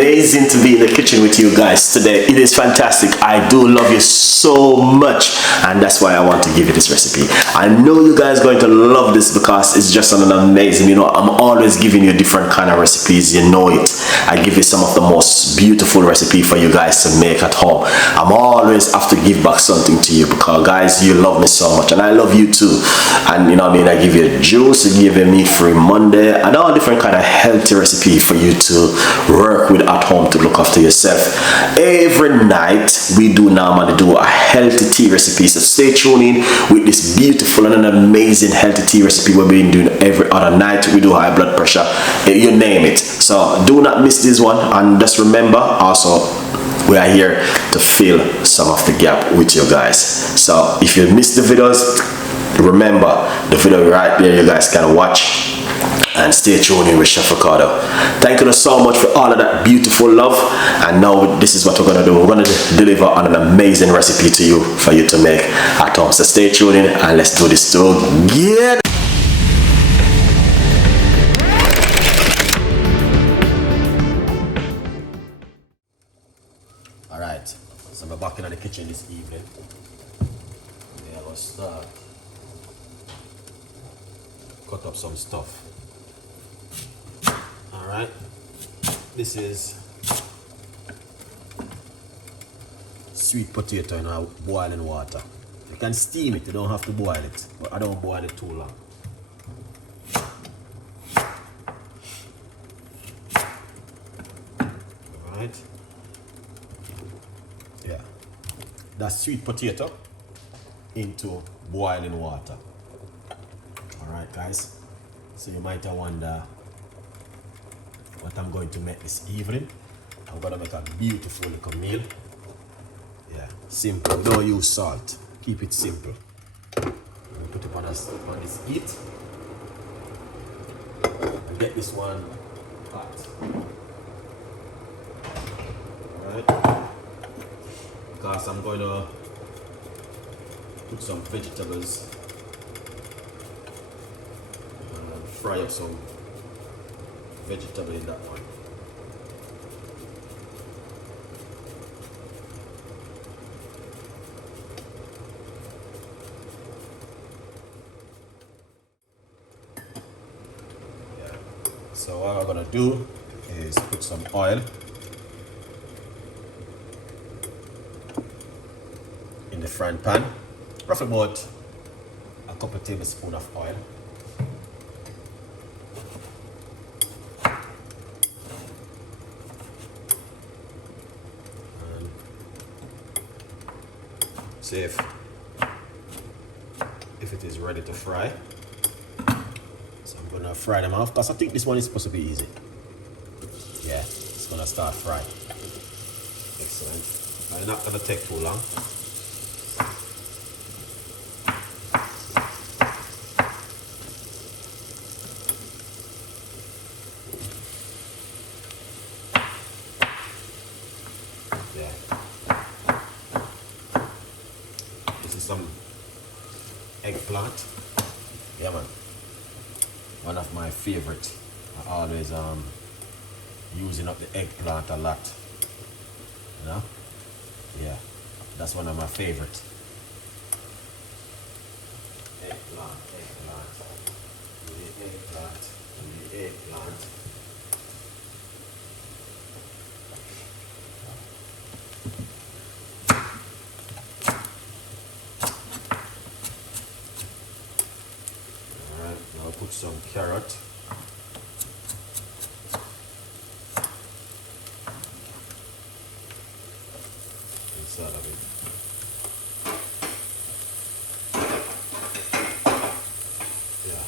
amazing to be in the kitchen with you guys today. It is fantastic. I do love you so much, and that's why I want to give you this recipe. I know you guys are going to love this because it's just an amazing, you know, I'm always giving you different kind of recipes, you know it. I give you some of the most beautiful recipe for you guys to make at home. I'm always have to give back something to you because guys, you love me so much and I love you too. And you know what I mean, I give you juice, I give you meat-free Monday and all different kind of healthy recipe for you to work with at home to look after yourself. Every night we do normally do a healthy tea recipe, so stay tuned in with this beautiful and an amazing healthy tea recipe we've been doing every other night. We do high blood pressure, you name it. So do not miss this one, and just remember also we are here to fill some of the gap with you guys. So if you missed the videos, remember the video right there, you guys can watch and stay tuned in with Chef Ricardo. Thank you so much for all of that beautiful love, and now this is what we're gonna do. We're gonna deliver on an amazing recipe to you for you to make at home. So stay tuned in and let's do this together. Alright, so I'm back in the kitchen this evening. Yeah, let's start. Cut up some stuff. Alright, this is sweet potato in our boiling water. You can steam it, you don't have to boil it, but I don't boil it too long. Alright, yeah, that's sweet potato into boiling water. Alright guys, so you might wonder what I'm going to make this evening. I'm going to make a beautiful little meal. Yeah, simple, don't use salt, keep it simple. Put it on this heat and get this one hot. Alright, because I'm going to put some vegetables, fry up some vegetable in that one. Yeah. So what I'm gonna do is put some oil in the frying pan, roughly about a couple of tablespoons of oil. See if it is ready to fry. So I'm gonna fry them off because I think this one is supposed to be easy. Yeah, it's gonna start frying. Excellent. It's not gonna take too long. Yeah. Some eggplant. Yeah man, one of my favorite. I always using up the eggplant a lot, you know. Yeah, that's one of my favorite. Eggplant. I'll put some carrot. Inside of it. Yeah.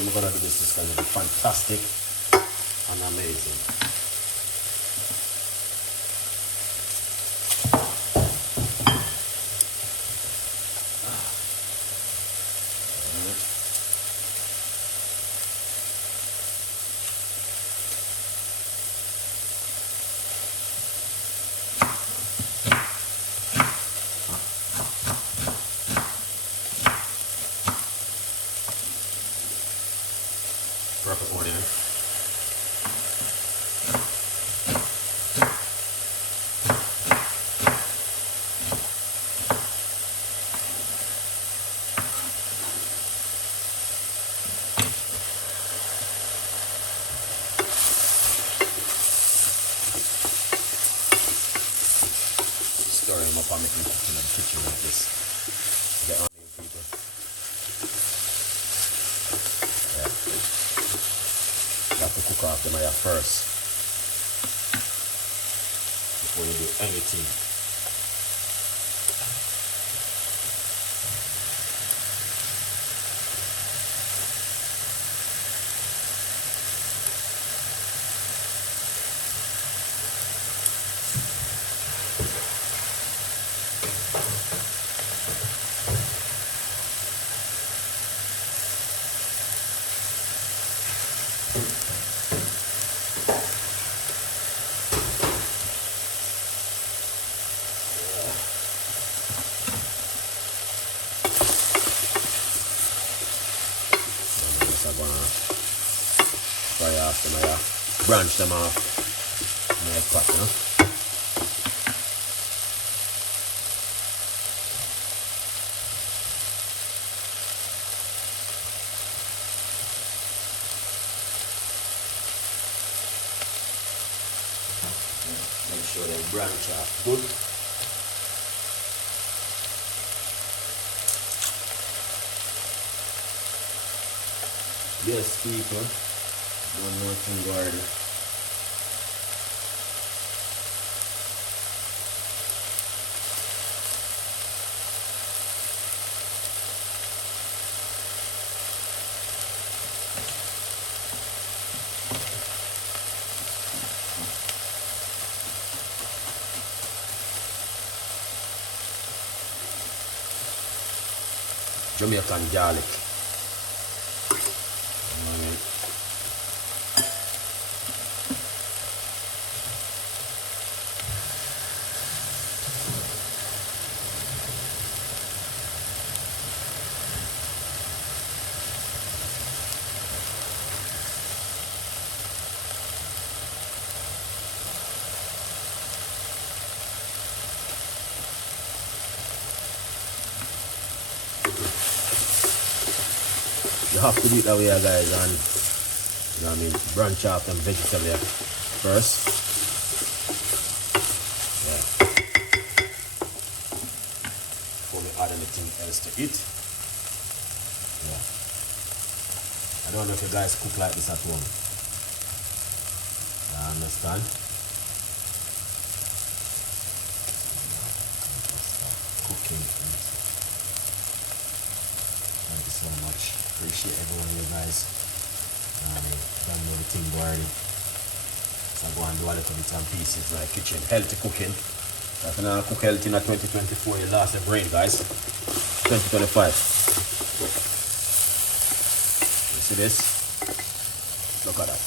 when we're gonna do this, it's gonna be fantastic and amazing. Perfect onion. Stir them up and make them cook in the kitchen like this. Get on in, people. Yeah. You have to cook off them first before you do anything. I'm gonna fry off them, branch them off in the pot, you know. Make sure they branch off good. Yes, people, one more thing guard. Jamaican garlic. You have to do it that way, guys, and you know what I mean, branch off them vegetable first. Yeah. Before we add anything else to it. Yeah. I don't know if you guys cook like this at home. I understand. Cooking. Thank you so much. Appreciate every one of you guys. Done everything already. So I go and do a little bit of pieces like kitchen. Healthy cooking. If you don't cook healthy in 2024, you lost your brain, guys. 2025. You see this? Look at that.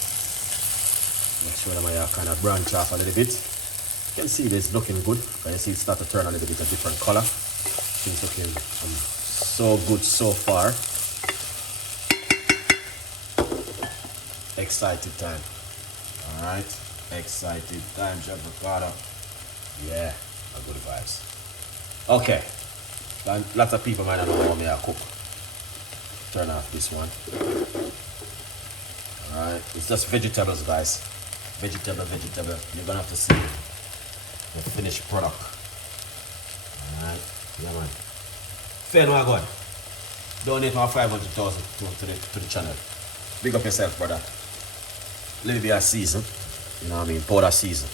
Make sure that I kind of branch off a little bit. You can see this looking good. Can you see it start to turn a little bit of different color? It's looking so good so far. Excited time. Alright. Excited time, Chef Ricardo. Yeah, a good vibes. Okay. Lots of people might not know how me I cook. Turn off this one. Alright. It's just vegetables, guys. Vegetable. You're gonna have to see the finished product. Alright. Yeah, man. Fair no good. Donate my 500,000 to the channel. Big up yourself, brother. Let me be a season. You know what I mean? Powder season.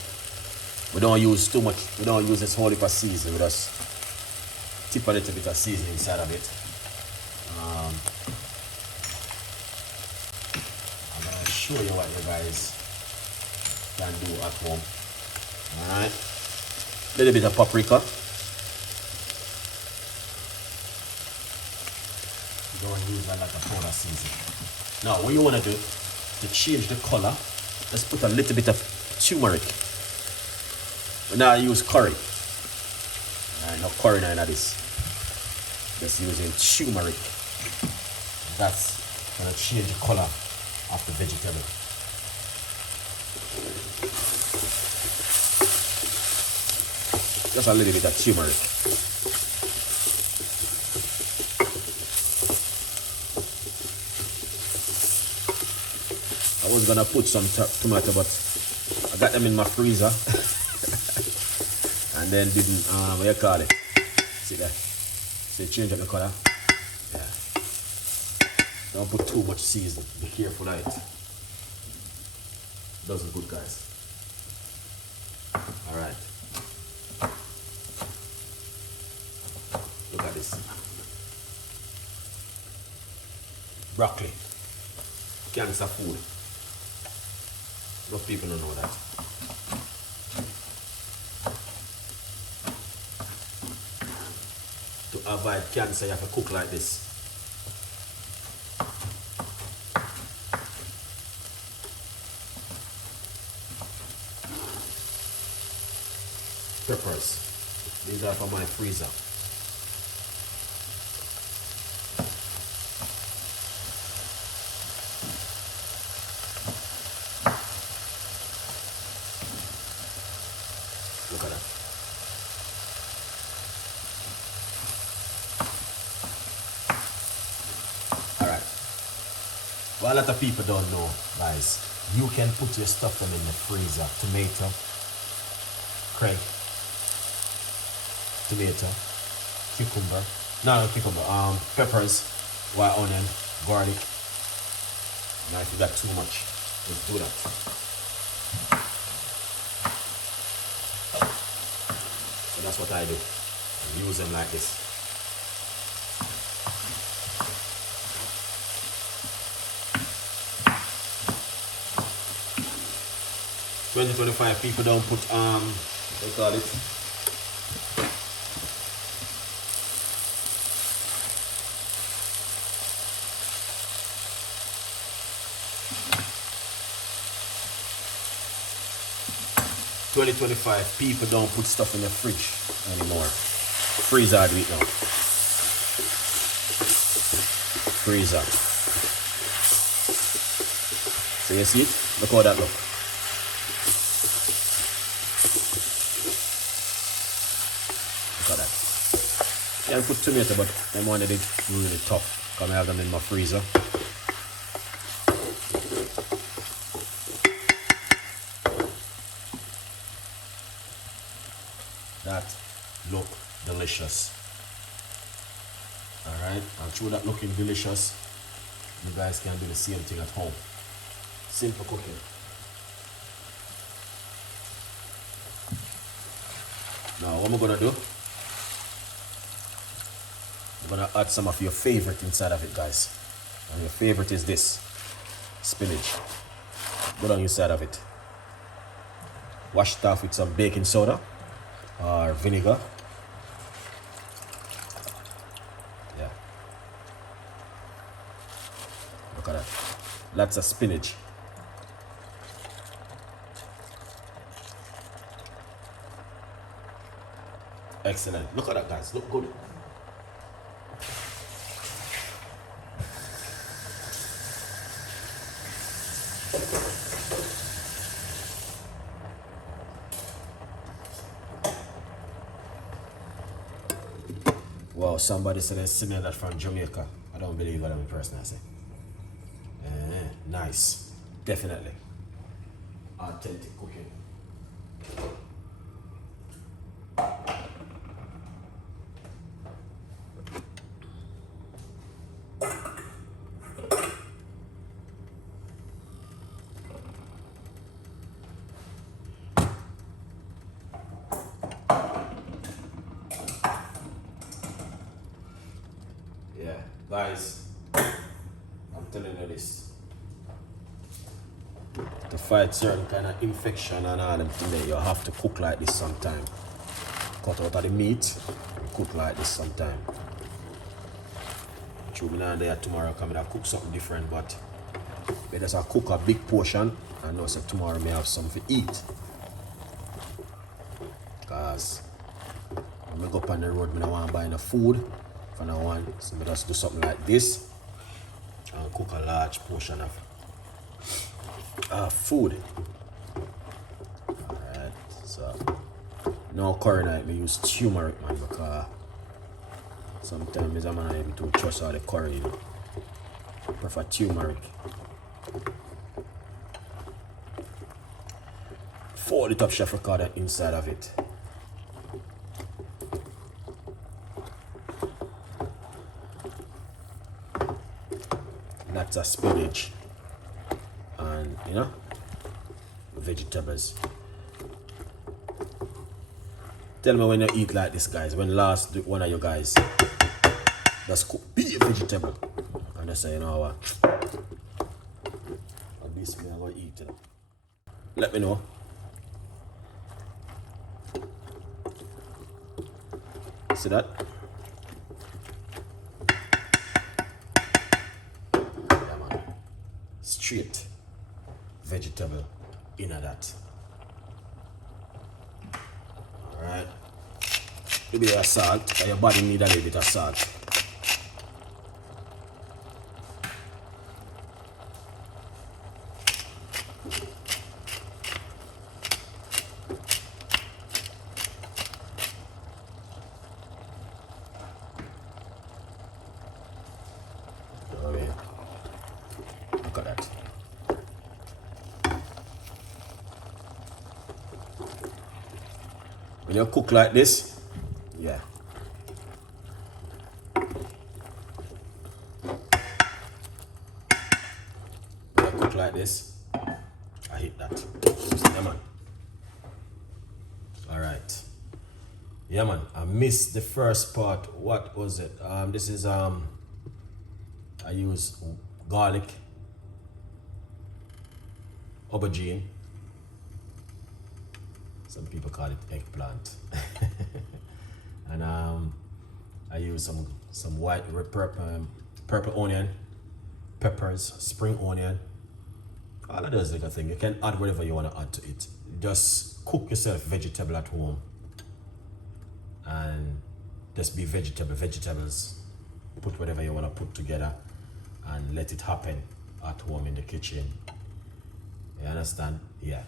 We don't use too much. We don't use this whole heap of season. We just tip a little bit of seasoning inside of it. show you what you guys can do at home. Alright. Little bit of paprika. Don't use a lot of powder seasoning. Now what you want to do to change the color, let's put a little bit of turmeric. We now use curry. Alright, no curry none of this. Just using turmeric. That's gonna change the color of the vegetable. Just a little bit of turmeric. I was gonna put some tomato, but I got them in my freezer and then didn't, what you call it? See that? See, change up the color. Yeah. Don't put too much seasoning. Be careful of it. Doesn't good, guys. All right. Look at this. Broccoli. Cancer food. Most people don't know that. To avoid cancer, you have to cook like this. Peppers. These are from my freezer. Look at that. Alright. What a lot of people don't know, guys, you can put your stuff them in the freezer. Tomato, cucumber, peppers, white onion, garlic. Now if you got too much, just do that. So that's what I do. I use them like this. $20-25 people don't put what do you call it? $20-25 people don't put stuff in the fridge anymore. Freezer do it now. Freezer. So you see it? Look how that look. Look at that. You can put tomato, but I wanted it really tough. Because I have them in my freezer. That look delicious. Alright, and through that looking delicious, you guys can do the same thing at home. Simple cooking. Now what am I gonna do? I'm gonna add some of your favorite inside of it, guys. And your favorite is this spinach. Put on inside of it. Wash it off with some baking soda or vinegar. Yeah. Look at that. Lots of spinach. Excellent. Look at that, guys. Look good. Wow, somebody said they smell that from Jamaica. I don't believe what I'm personally saying. Nice. Definitely. Authentic cooking. Yeah, guys, I'm telling you this. to fight certain kind of infection and all them things, you have to cook like this sometime. Cut out of the meat and cook like this sometime. True, me not there tomorrow because I cook something different, but I just cook a big portion and know say tomorrow may have something to eat. Because when I go up on the road, I don't want to buy no food for no one. So I just do something like this and cook a large portion of food. Alright, so no curry night, I use turmeric, man, because sometimes I'm not able to trust all the curry, you know. I prefer turmeric. Fold it up, Chef Ricardo, inside of it. Lots of spinach and, you know, vegetables. Tell me when you eat like this, guys. When last one of you guys just cook be a vegetable and they say, you know what, this me I'm gonna eat it. Let me know. See that? Yeah, man. Straight vegetable in that. Alright. A bit of salt, because your body needs a little bit of salt. Look at that. When you cook like this, yeah. When you cook like this, I hit that. Yeah, man. Alright. Yeah, man. I missed the first part. What was it? This is I use garlic, aubergine. Some people call it eggplant. And I use some white purple onion, peppers, spring onion. All of those little things. You can add whatever you want to add to it. Just cook yourself vegetable at home. And just be vegetables. Put whatever you want to put together and let it happen at home in the kitchen. You understand? Yeah.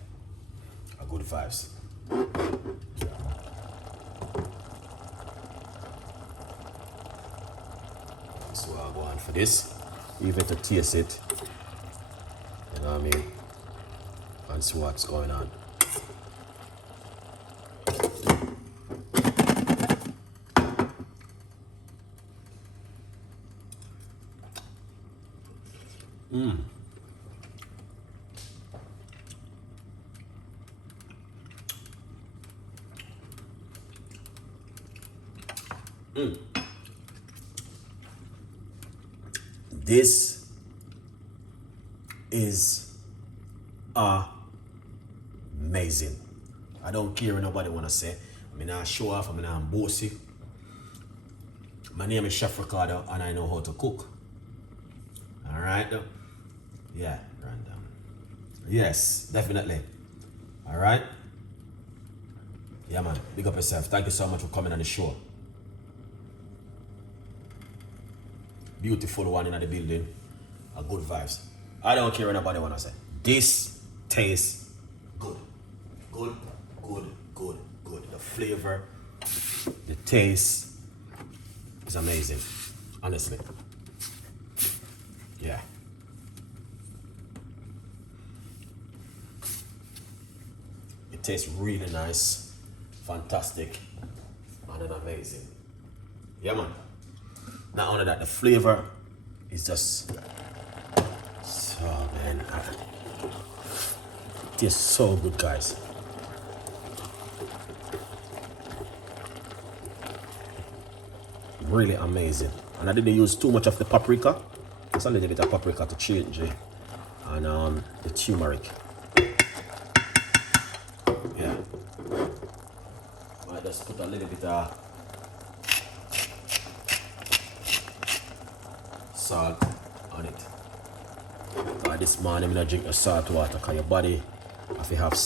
A good vibes. So I'll go on for this, even to taste it, you know what I mean, and see what's going on. This is amazing. I don't care what nobody wanna say. I'm not show off, I'm not bossy. My name is Chef Ricardo and I know how to cook. Alright though? Yeah, random. Yes, definitely. Alright? Yeah, man, big up yourself. Thank you so much for coming on the show. Beautiful one in the building. A good vibes. I don't care what nobody wanna say. This tastes good. Good, good, good, good. The flavor, the taste is amazing. Honestly. Yeah. It tastes really nice, fantastic, and amazing. Yeah, man. Not only that, the flavor is just so, man. It tastes so good, guys. Really amazing. And I didn't use too much of the paprika. Just a little bit of paprika to change it. And the turmeric. Yeah. Might just put a little bit of salt on it. This morning I'm gonna drink the salt water because your body have to have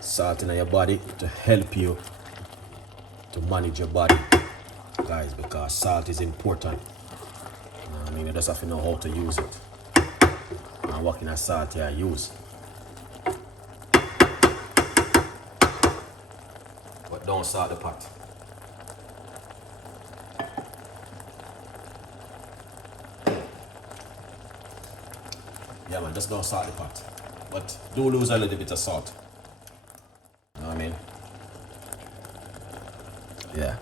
salt in your body to help you to manage your body, guys, because salt is important. You know what I mean? You just have to know how to use it. And what kind of salt you use. But don't salt the pot. Yeah man, just don't salt the pot. But do lose a little bit of salt. You know what I mean? Yeah.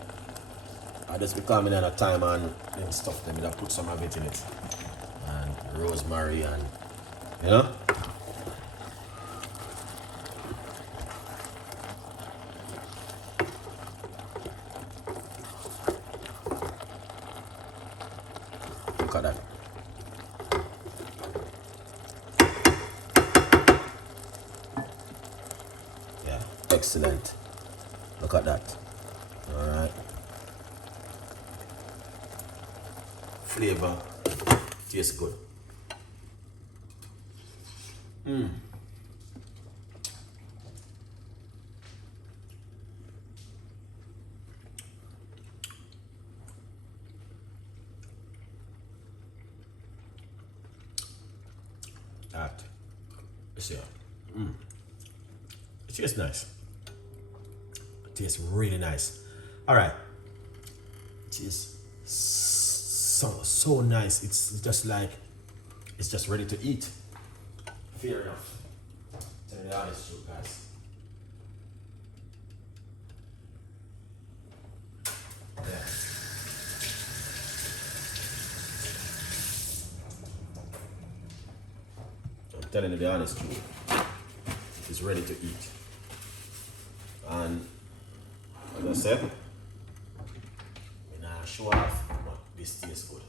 I just becoming in a time and stuff them, I put some of it in it. And rosemary and you know? Look at that. Yeah, excellent. Look at that. Alright. Flavor tastes good. That. See. It tastes nice. It tastes really nice. Alright. It is so nice. It's just like it's just ready to eat. Fair enough. Tell me the honest truth, guys. Yeah. I'm telling you the honest truth. It's ready to eat. And as I said, I'm gonna show off, but this tastes good.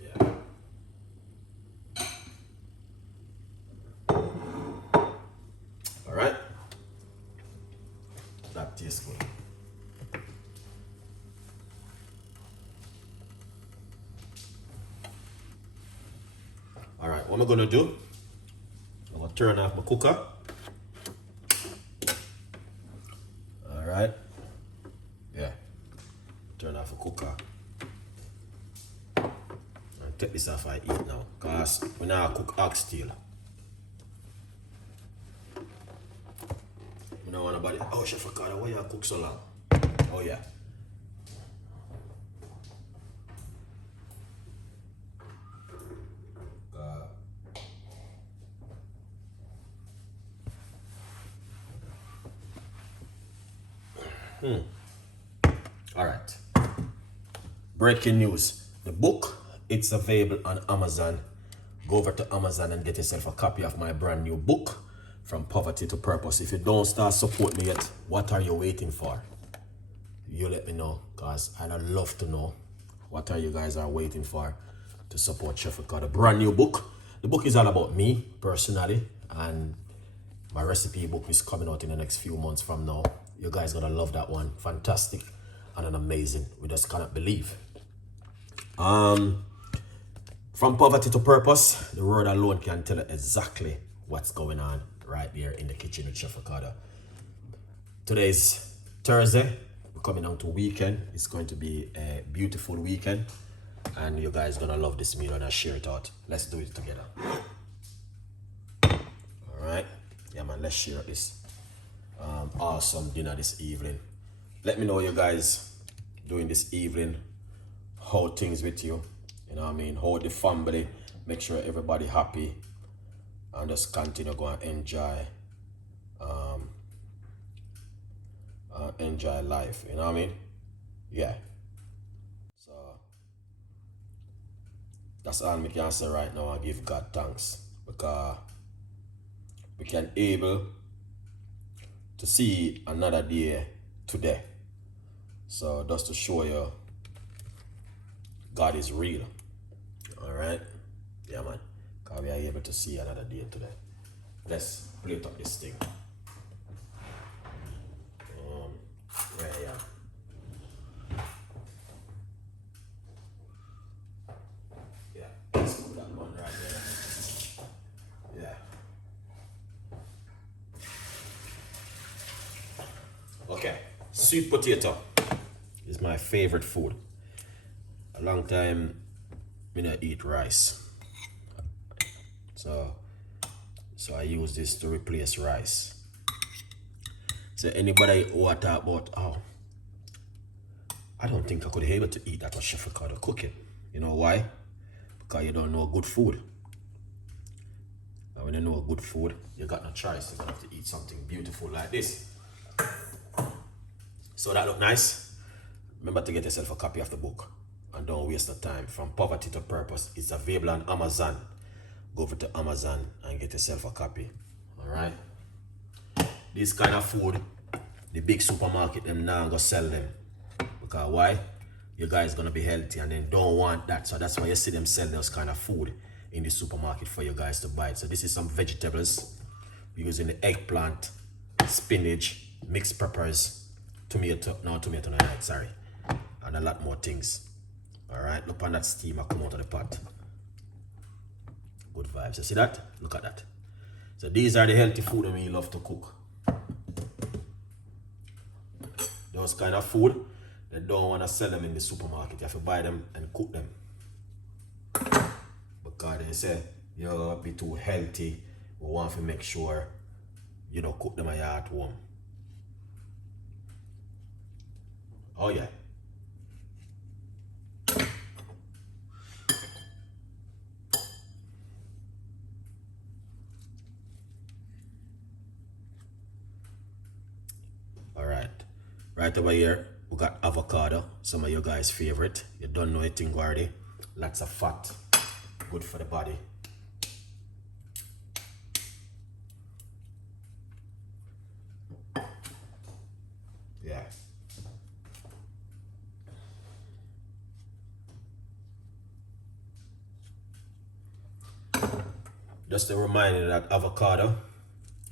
Yeah. Alright. That tastes good. Alright, what am I gonna do? I'm gonna turn off my cooker. Alright. Yeah. Turn off the cooker. And take this off I eat now. Cause we now cook oxtail. We don't want nobody. Oh, Chef Ricardo, why you cook so long? Oh yeah. Alright. Breaking news. The book, it's available on Amazon. Go over to Amazon and get yourself a copy of my brand new book, From Poverty to Purpose. If you don't start support me yet, what are you waiting for? You let me know, because I'd love to know what are you guys are waiting for to support Chef Ricardo. Brand new book. The book is all about me personally, and my recipe book is coming out in the next few months from now. You guys gonna love that one. Fantastic and an amazing. We just cannot believe. From Poverty to Purpose, the word alone can tell you exactly what's going on right there in the kitchen with Chef Ricardo. Today's Thursday. We're coming on to weekend. It's going to be a beautiful weekend, and you guys gonna love this meal and I share it out. Let's do it together. All right. Yeah, man. Let's share this. Awesome dinner this evening. Let me know you guys doing this evening, how things with you, you know what I mean, how the family, make sure everybody happy and just continue going to enjoy life, you know what I mean. Yeah, so that's all I can say right now. I give God thanks because we can able to see another day today. So just to show you God is real. Alright? Yeah, man. Because we are able to see another day today. Let's plate up this thing. Yeah. Yeah, let's put that one right there. Yeah. Okay, sweet potato is my favorite food. A long time I don't eat rice. So I use this to replace rice. So anybody who talk about, oh, I don't think I could be able to eat that what Chef Ricardo cooking. You know why? Because you don't know good food. And when you know good food, you got no choice. You're gonna have to eat something beautiful like this. So that look nice. Remember to get yourself a copy of the book and don't waste the time. From Poverty to Purpose. It's available on Amazon. Go over to Amazon and get yourself a copy. Alright? This kind of food, the big supermarket, them now gonna sell them. Because why? You guys gonna be healthy and then don't want that. So that's why you see them sell those kind of food in the supermarket for you guys to buy. So this is some vegetables. We're using the eggplant, spinach, mixed peppers, tomato, sorry. And a lot more things. Alright, look on that steamer come out of the pot. Good vibes. You see that? Look at that. So these are the healthy food that we love to cook. Those kind of food, they don't want to sell them in the supermarket. You have to buy them and cook them. Because they say you'll be too healthy. We want to make sure you don't cook them at home. Oh yeah. Right over here, we got avocado, some of you guys' favorite. You don't know anything already. Lots of fat, good for the body. Yeah. Just a reminder that avocado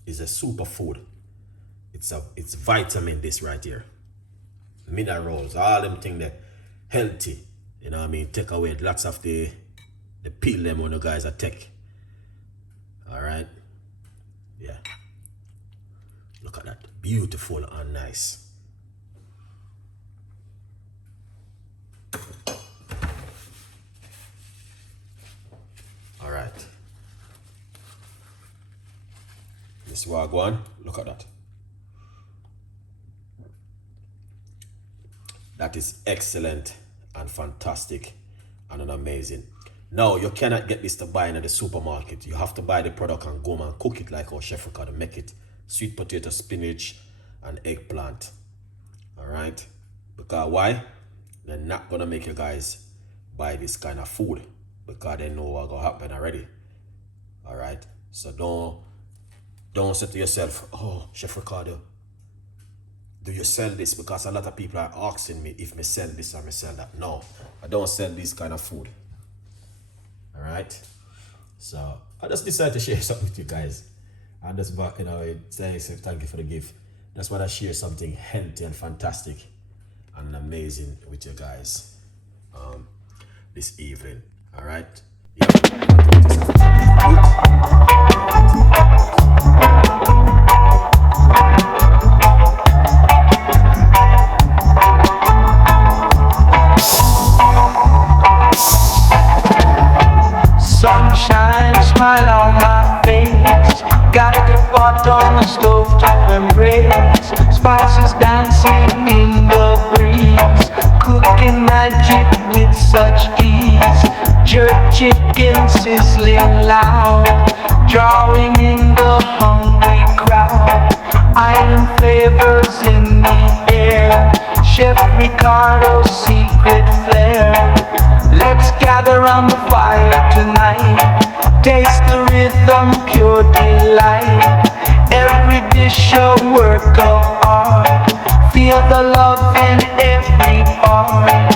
is a superfood. It's vitamin, this right here. Minerals, all them things that healthy. You know what I mean? Take away lots of the peel them when you guys are take. Alright? Yeah. Look at that. Beautiful and nice. Alright. This wagwan, look at that. That is excellent and fantastic and amazing. Now, you cannot get this to buy in the supermarket. You have to buy the product and go and cook it like our Chef Ricardo make it. Sweet potato, spinach, and eggplant. Alright? Because why? They're not going to make you guys buy this kind of food. Because they know what's going to happen already. Alright? So don't say to yourself, oh, Chef Ricardo, do you sell this? Because a lot of people are asking me if me sell this or me sell that. No, I don't sell this kind of food. Alright? So I just decided to share something with you guys. And just, say thank you for the gift. That's why I share something healthy and fantastic and amazing with you guys this evening. Alright? Sunshine, smile on my face. Got the pot on the stove to embrace. Spices dancing in the breeze. Cooking magic with such ease. Jerk chicken sizzling loud. Drawing in the hungry crowd. Island flavors in the air. Chef Ricardo's secret flair. Let's gather round the fire tonight. Taste the rhythm, pure delight. Every dish a work of art. Feel the love in every part.